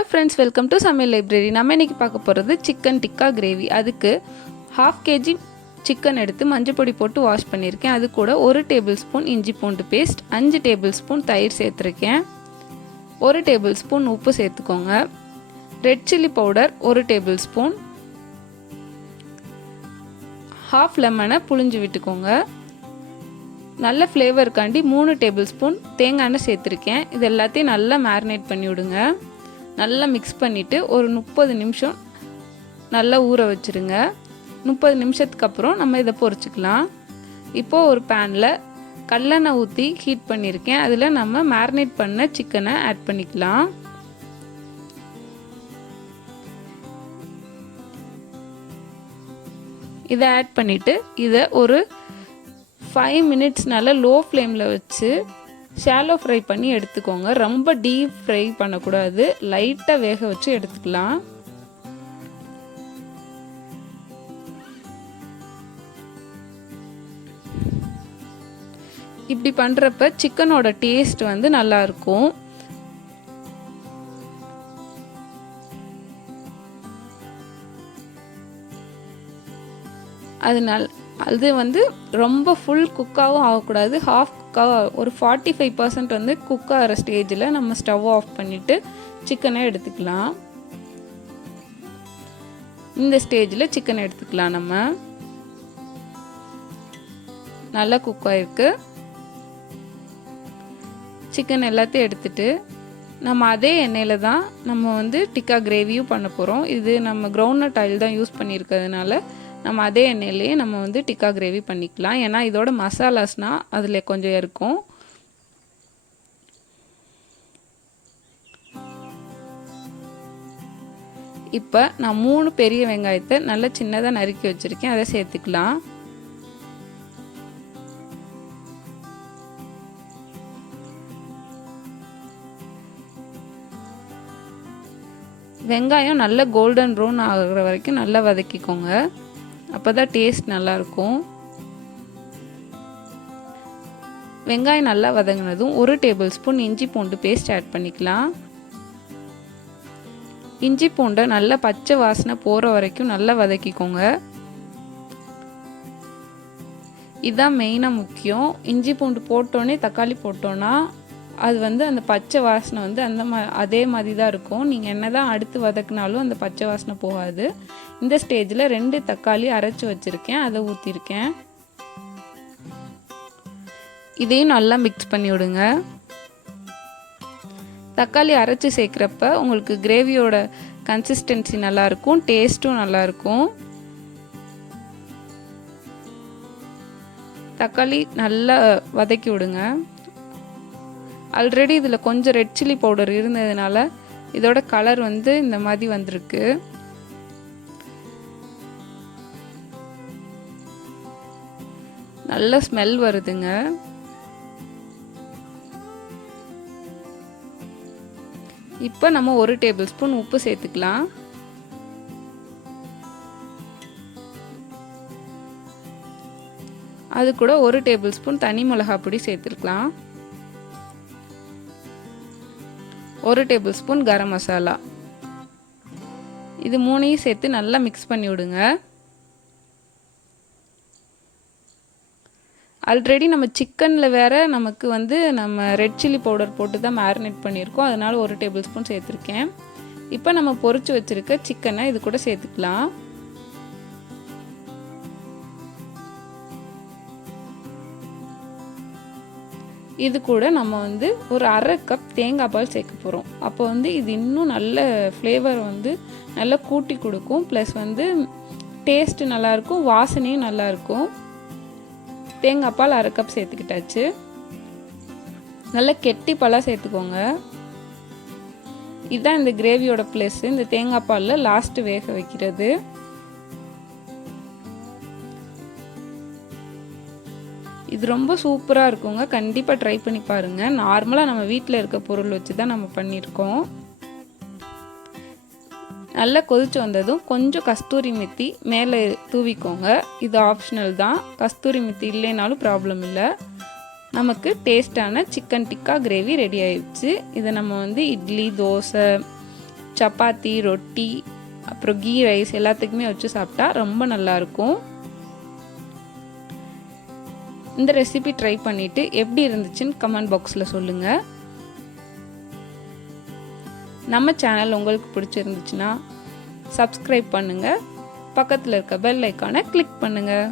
Hello friends, welcome to சமையல் library. நம்ம இன்றைக்கி பார்க்க போகிறது சிக்கன் டிக்கா கிரேவி. அதுக்கு 1/2 kg சிக்கன் எடுத்து மஞ்சள் பொடி போட்டு வாஷ் பண்ணியிருக்கேன். அது கூட 1 டேபிள் ஸ்பூன் இஞ்சி பூண்டு பேஸ்ட், 5 டேபிள் ஸ்பூன் தயிர் சேர்த்துருக்கேன், 1 டேபிள் ஸ்பூன் உப்பு சேர்த்துக்கோங்க, red chilli powder 1 table spoon, 1/2 லெமனை புழிஞ்சு விட்டுக்கோங்க. நல்ல ஃப்ளேவருக்காண்டி 3 டேபிள் ஸ்பூன் தேங்காய் எண்ணெய் சேர்த்துருக்கேன். இது எல்லாத்தையும் நல்லா மேரினேட் பண்ணி விடுங்க. நல்லா மிக்ஸ் பண்ணிவிட்டு ஒரு 30 நிமிஷம் நல்லா ஊற வச்சுருங்க. 30 நிமிஷத்துக்கு அப்புறம் நம்ம இதை பொரிச்சுக்கலாம். இப்போது ஒரு பேனில் கடலெண்ணெய் ஊற்றி ஹீட் பண்ணியிருக்கேன். அதில் நம்ம மேரினேட் பண்ண சிக்கனை ஆட் பண்ணிக்கலாம். இதை ஆட் பண்ணிவிட்டு இதை ஒரு 5 மினிட்ஸ் நல்லா லோ ஃப்ளேமில் வச்சு ஷாலோ ஃப்ரை பண்ணி எடுத்துக்கோங்க. ரொம்ப டீப் ஃப்ரை பண்ணக்கூடாது, லைட்டாக வேக வச்சு எடுத்துக்கலாம். இப்படி பண்ணுறப்ப சிக்கனோட டேஸ்ட் வந்து நல்லாயிருக்கும். அது வந்து ரொம்ப ஃபுல் குக்காகவும் ஆகக்கூடாது, ஹாஃப் குக்காக ஒரு 45% வந்து குக் ஆகிற ஸ்டேஜில் நம்ம ஸ்டவ் ஆஃப் பண்ணிவிட்டு சிக்கனை எடுத்துக்கலாம். இந்த ஸ்டேஜில் சிக்கனை எடுத்துக்கலாம். நம்ம நல்லா குக் ஆகிருக்கு. சிக்கன் எல்லாத்தையும் எடுத்துட்டு நம்ம அதே எண்ணெயில் தான் நம்ம வந்து டிக்கா கிரேவியும் பண்ண போகிறோம். இது நம்ம கிரவுண்ட்நட் ஆயில் தான் யூஸ் பண்ணியிருக்கிறதுனால நம்ம அதே எண்ணெயிலேயே நம்ம வந்து டிக்கா கிரேவி பண்ணிக்கலாம். ஏன்னா இதோட மசாலாஸ்னால் அதில் கொஞ்சம் இருக்கும். இப்போ நான் 3 பெரிய வெங்காயத்தை நல்லா சின்னதாக நறுக்கி வச்சுருக்கேன், அதை சேர்த்துக்கலாம். வெங்காயம் நல்லா கோல்டன் ப்ரௌன் ஆகிற வரைக்கும் நல்லா வதக்கிக்கோங்க. அப்போ தான் டேஸ்ட் நல்லாயிருக்கும். வெங்காயம் நல்லா வதங்கினதும் 1 டேபிள் ஸ்பூன் இஞ்சி பூண்டு பேஸ்ட் ஆட் பண்ணிக்கலாம். இஞ்சி பூண்டை நல்லா பச்சை வாசனை போகிற வரைக்கும் நல்லா வதக்கிக்கோங்க. இதுதான் மெயினாக முக்கியம். இஞ்சி பூண்டு போட்டோன்னே தக்காளி போட்டோன்னா அது வந்து அந்த பச்சை வாசனை வந்து அதே மாதிரி தான் இருக்கும். நீங்கள் என்ன தான் அடுத்து வதக்குனாலும் அந்த பச்சை வாசனை போகாது. இந்த ஸ்டேஜில் 2 தக்காளி அரைச்சி வச்சுருக்கேன், அதை ஊற்றிருக்கேன். இதையும் நல்லா மிக்ஸ் பண்ணி விடுங்க. தக்காளி அரைச்சி சேர்க்குறப்ப உங்களுக்கு கிரேவியோட கன்சிஸ்டன்சி நல்லாயிருக்கும், டேஸ்ட்டும் நல்லாயிருக்கும். தக்காளி நல்லா வதக்கி விடுங்க. ஆல்ரெடி இதில் கொஞ்சம் ரெட் சில்லி பவுடர் இருந்ததுனால இதோட கலர் வந்து இந்த மாதிரி வந்திருக்கு. நல்ல ஸ்மெல் வருதுங்க. இப்போ நம்ம 1 டேபிள் ஸ்பூன் உப்பு சேர்த்துக்கலாம். அது கூட 1 டேபிள் ஸ்பூன் தனி மிளகாய் பொடி சேர்த்துக்கலாம். 1 டேபிள் ஸ்பூன் கரம் மசாலா. இது 3ஐயும் சேர்த்து நல்லா மிக்ஸ் பண்ணி விடுங்க. ஆல்ரெடி நம்ம சிக்கனில் வேறு நமக்கு வந்து நம்ம ரெட் சில்லி பவுடர் போட்டு தான் மேரினேட் பண்ணியிருக்கோம், அதனால் 1 டேபிள் ஸ்பூன் சேர்த்துருக்கேன். இப்போ நம்ம பொரிச்சு வச்சுருக்க சிக்கனை இது கூட சேர்த்துக்கலாம். இது கூட நம்ம வந்து ஒரு 1/2 கப் தேங்காய் பால் சேர்க்க போகிறோம். அப்போ வந்து இது இன்னும் நல்ல ஃப்ளேவர் வந்து நல்லா கூட்டி கொடுக்கும். ப்ளஸ் வந்து டேஸ்ட்டு நல்லாயிருக்கும், வாசனையும் நல்லாயிருக்கும். தேங்காய் பால் 1/2 கப் சேர்த்துக்கிட்டாச்சு. நல்லா கெட்டி பாலாக சேர்த்துக்கோங்க. இதுதான் இந்த கிரேவியோட ப்ளஸ். இந்த தேங்காய் பாலில் லாஸ்ட்டு வேக வைக்கிறது. இது ரொம்ப சூப்பராக இருக்குங்க, கண்டிப்பாக ட்ரை பண்ணி பாருங்கள். நார்மலாக நம்ம வீட்டில் இருக்க பொருள் வச்சு தான் நம்ம பண்ணியிருக்கோம். நல்லா கொதிச்சு வந்ததும் கொஞ்சம் கஸ்தூரி மெத்தி மேலே தூவிக்கோங்க. இது ஆப்ஷனல் தான், கஸ்தூரி மெத்தி இல்லைனாலும் ப்ராப்ளம் இல்லை. நமக்கு டேஸ்டான சிக்கன் டிக்கா கிரேவி ரெடி ஆயிடுச்சு. இதை நம்ம வந்து இட்லி, தோசை, சப்பாத்தி, ரொட்டி, அப்புறம் கீ ரைஸ் எல்லாத்துக்குமே வச்சு சாப்பிட்டா ரொம்ப நல்லாயிருக்கும். இந்த ரெசிபி ட்ரை பண்ணிவிட்டு எப்படி இருந்துச்சுன்னு கமெண்ட் பாக்ஸில் சொல்லுங்கள். நம்ம சேனல் உங்களுக்கு பிடிச்சிருந்துச்சுன்னா சப்ஸ்கிரைப் பண்ணுங்கள். பக்கத்தில் இருக்க பெல் ஐக்கானை கிளிக் பண்ணுங்கள்.